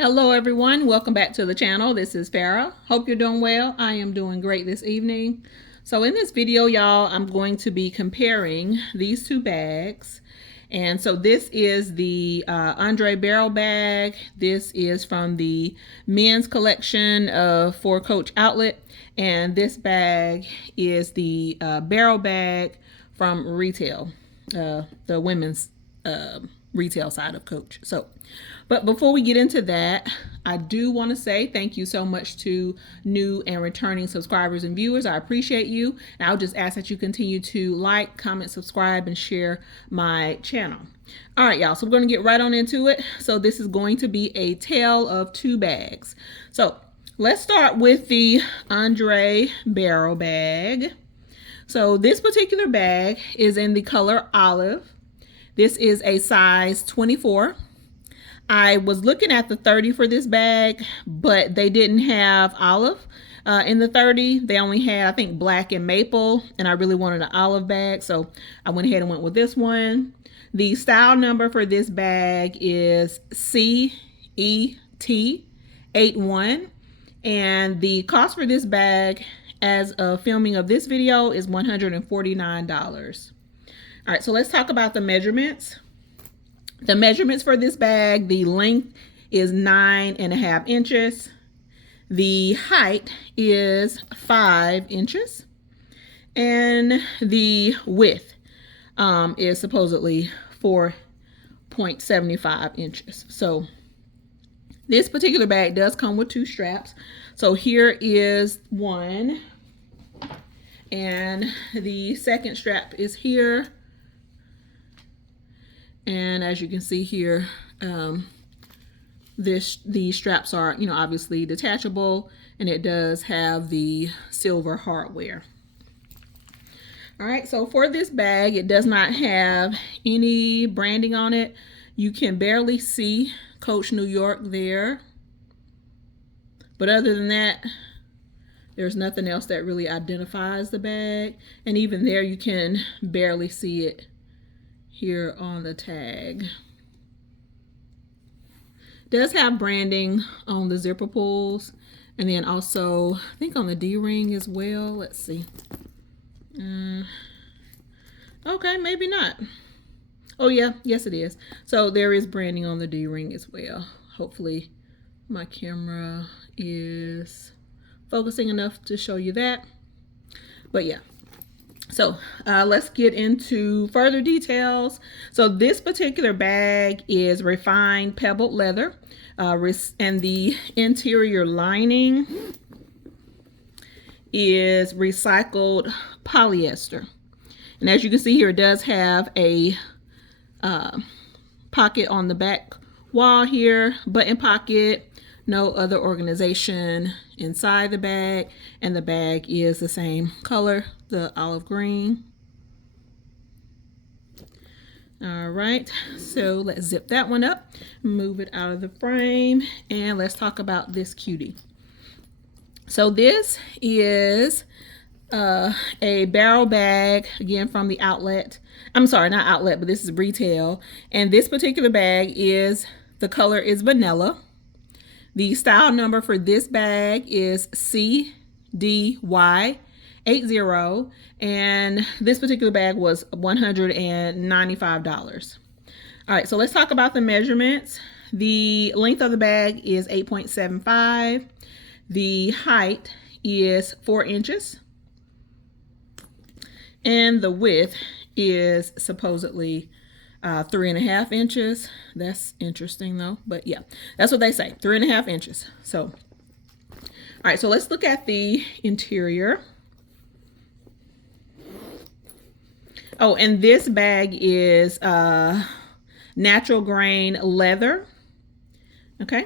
Hello everyone, welcome back to the channel. This is Farah. Hope you're doing well. I am doing great this evening. So in this video, y'all, I'm going to be comparing these two bags. And so this is the Andre Barrel bag. This is from the men's collection for Coach Outlet. And this bag is the Barrel bag from retail, the women's retail side of Coach. But before we get into that, I do want to say thank you so much to new and returning subscribers and viewers. I appreciate you. And I'll just ask that you continue to like, comment, subscribe, and share my channel. All right, y'all. So we're going to get right on into it. So this is going to be a tale of two bags. So let's start with the Andre Barrel bag. So this particular bag is in the color olive. This is a size 24. I was looking at the 30 for this bag, but they didn't have olive in the 30. They only had, I think, black and maple, and I really wanted an olive bag, so I went ahead and went with this one. The style number for this bag is CET81, and the cost for this bag as of filming of this video is $149. All right, so let's talk about the measurements. The measurements for this bag, the length is 9.5 inches. The height is 5 inches. And the width is supposedly 4.75 inches. So this particular bag does come with two straps. So here is one. And the second strap is here. And as you can see here, these straps are, obviously detachable, and it does have the silver hardware. All right, so for this bag, it does not have any branding on it. You can barely see Coach New York there. But other than that, there's nothing else that really identifies the bag. And even there, you can barely see it here on the tag. Does have branding on the zipper pulls, and then also I think on the D-ring as well. Let's see. Okay, maybe not. Oh yeah, yes it is. So there is branding on the D-ring as well. Hopefully my camera is focusing enough to show you that. But yeah. So let's get into further details. So this particular bag is refined pebbled leather, and the interior lining is recycled polyester. And as you can see here, it does have a pocket on the back wall here, button pocket, no other organization inside the bag, and the bag is the same color, the olive green. All right, so let's zip that one up, move it out of the frame, and let's talk about this cutie. So this is a barrel bag, again from the outlet. I'm sorry, not outlet, but this is retail. And this particular bag is, the color is vanilla. The style number for this bag is CDY80, and this particular bag was $195. All right, so let's talk about the measurements. The length of the bag is 8.75. The height is 4 inches. And the width is supposedly 3.5 inches. That's interesting though, but yeah, that's what they say, 3.5 inches. So, all right, so let's look at the interior. Oh, and this bag is natural grain leather. Okay,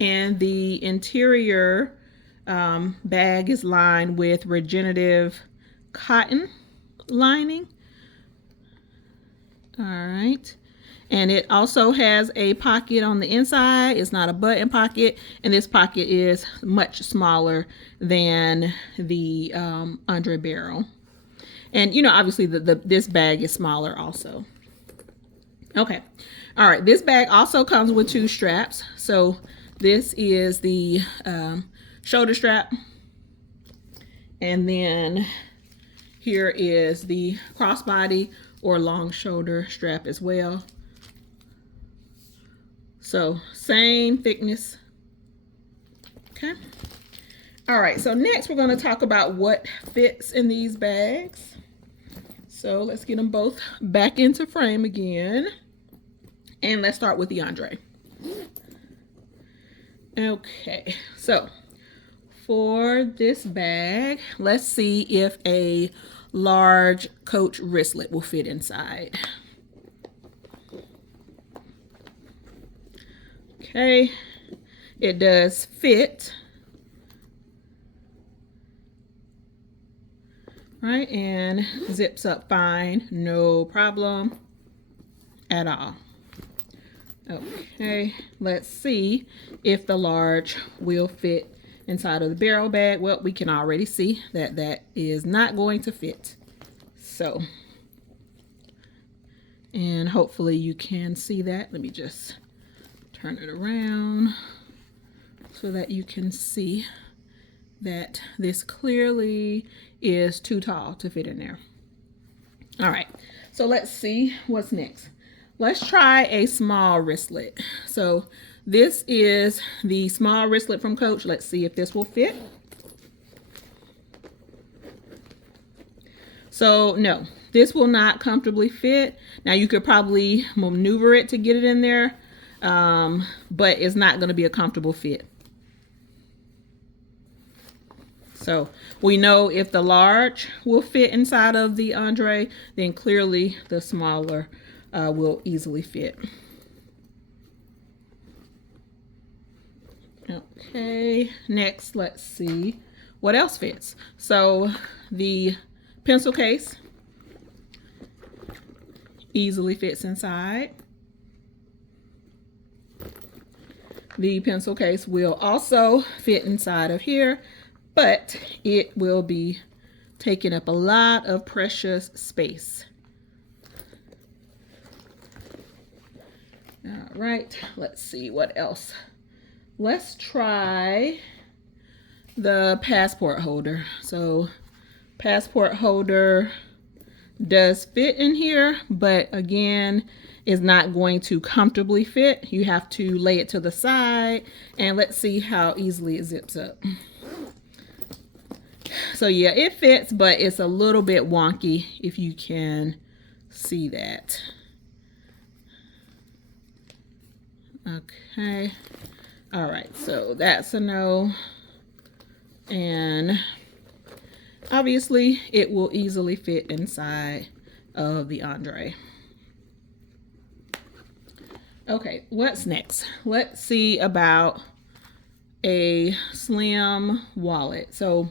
and the interior bag is lined with regenerative cotton lining. All right, and it also has a pocket on the inside. It's not a button pocket, and this pocket is much smaller than the Andre Barrel. And obviously this bag is smaller also. Okay, all right, this bag also comes with two straps. So This is the shoulder strap. And then here is the crossbody or long shoulder strap as well. So same thickness. Okay. All right, so next we're going to talk about what fits in these bags. So let's get them both back into frame again. And let's start with the Andre. Okay, so for this bag, let's see if a large Coach wristlet will fit inside. Okay, it does fit. Right, and zips up fine, no problem at all. Okay, let's see if the large will fit inside of the barrel bag. Well, we can already see that that is not going to fit. So, and hopefully you can see that. Let me just turn it around so that you can see that this clearly is too tall to fit in there. All right, so let's see what's next. Let's try a small wristlet. So this is the small wristlet from Coach. Let's see if this will fit. So no, this will not comfortably fit. Now you could probably maneuver it to get it in there, but it's not going to be a comfortable fit. So we know if the large will fit inside of the Andre, then clearly the smaller will easily fit. Okay, next let's see what else fits. So the pencil case easily fits inside. The pencil case will also fit inside of here, but it will be taking up a lot of precious space. All right, let's see what else. Let's try the passport holder. So passport holder does fit in here, but again, is not going to comfortably fit. You have to lay it to the side, and let's see how easily it zips up. So yeah, it fits, but it's a little bit wonky if you can see that. Okay. All right, so that's a no. And obviously it will easily fit inside of the Andre. Okay, what's next? Let's see about a slim wallet. So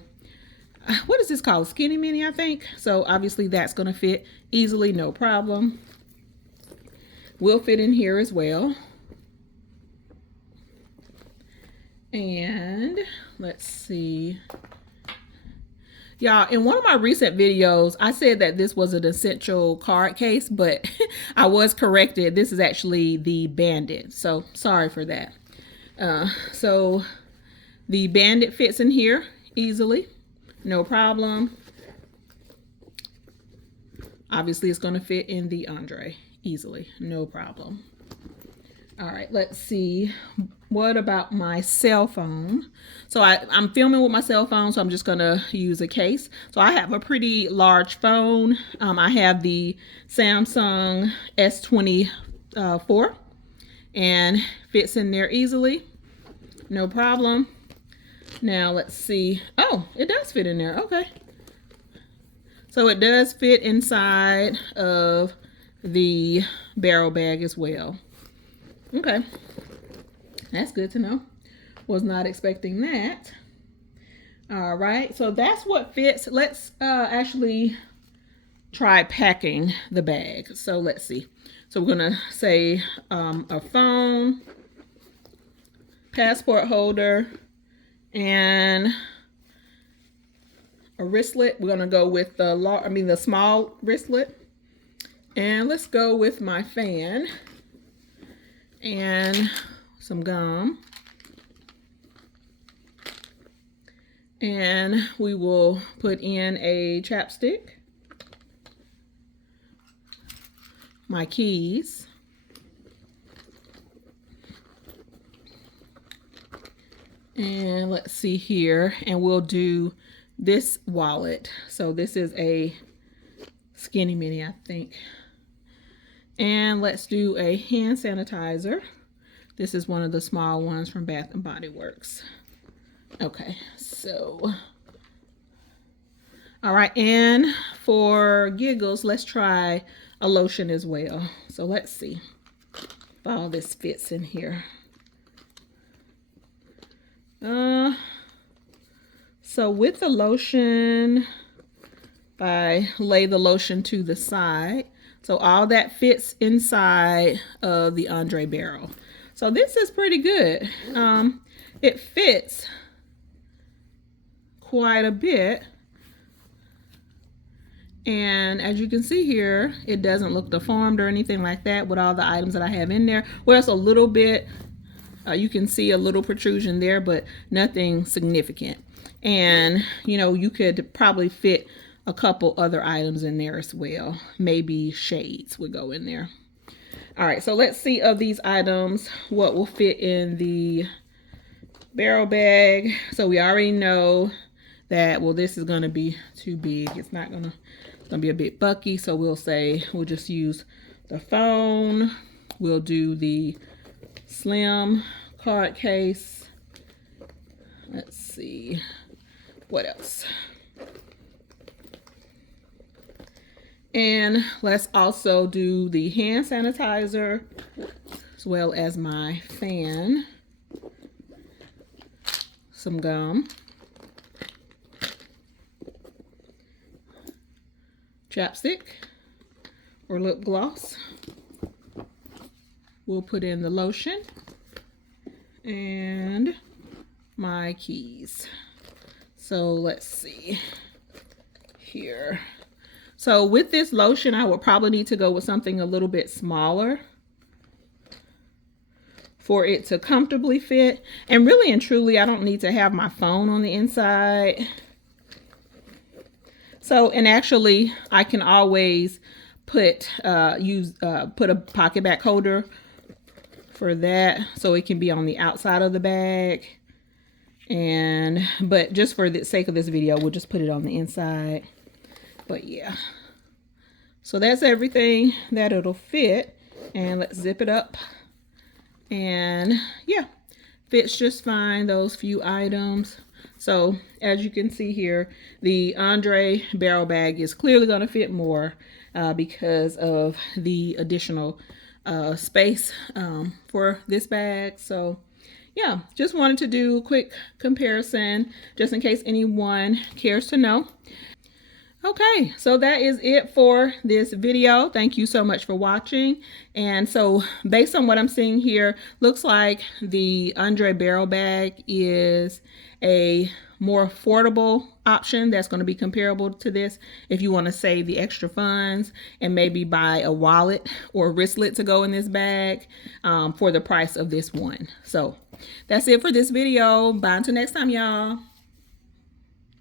what is this called? Skinny mini, I think. So obviously that's going to fit easily, no problem. Will fit in here as well. And let's see. Y'all, in one of my recent videos, I said that this was an essential card case, but I was corrected. This is actually the Bandit. So sorry for that. So the Bandit fits in here easily. No problem. Obviously, it's going to fit in the Andre easily. No problem. All right, let's see. What about my cell phone? So I'm filming with my cell phone, so I'm just going to use a case. So I have a pretty large phone. I have the Samsung S24 and fits in there easily. No problem. Now let's see. Oh, it does fit in there. Okay. So it does fit inside of the barrel bag as well. Okay. That's good to know. Was not expecting that. All right. So that's what fits. Let's actually try packing the bag. So let's see. So we're going to say a phone, passport holder, and a wristlet. We're going to go with the small wristlet. And let's go with my fan and some gum. And we will put in a chapstick, my keys, and let's see here, and we'll do this wallet. So this is a Skinny Mini, I think. And let's do a hand sanitizer. This is one of the small ones from Bath and Body Works. Okay, so, all right, and for giggles, let's try a lotion as well. So let's see if all this fits in here. So with the lotion, if I lay the lotion to the side, so all that fits inside of the Andre barrel. So this is pretty good. It fits quite a bit. And as you can see here, it doesn't look deformed or anything like that with all the items that I have in there. Well, it's a little bit, you can see a little protrusion there, but nothing significant. And, you know, you could probably fit a couple other items in there as well. Maybe shades would go in there. All right, so let's see of these items what will fit in the barrel bag. So we already know that, well, this is going to be too big. It's going to be a bit bucky, so we'll just use the phone. We'll do the slim card case. Let's see. What else? And let's also do the hand sanitizer as well as my fan, some gum, chapstick or lip gloss. We'll put in the lotion and my keys. So let's see here. So with this lotion, I would probably need to go with something a little bit smaller for it to comfortably fit. And really and truly, I don't need to have my phone on the inside. So, and actually I can always put a pocket back holder for that, so it can be on the outside of the bag. But just for the sake of this video, we'll just put it on the inside. But yeah, so that's everything that it'll fit. And let's zip it up. And yeah, fits just fine, those few items. So as you can see here, the Andre barrel bag is clearly going to fit more because of the additional space for this bag. So yeah, just wanted to do a quick comparison just in case anyone cares to know. Okay, so that is it for this video. Thank you so much for watching. And so based on what I'm seeing here, looks like the Andre barrel bag is a more affordable option that's going to be comparable to this if you want to save the extra funds and maybe buy a wallet or wristlet to go in this bag for the price of this one. So that's it for this video. Bye until next time, y'all.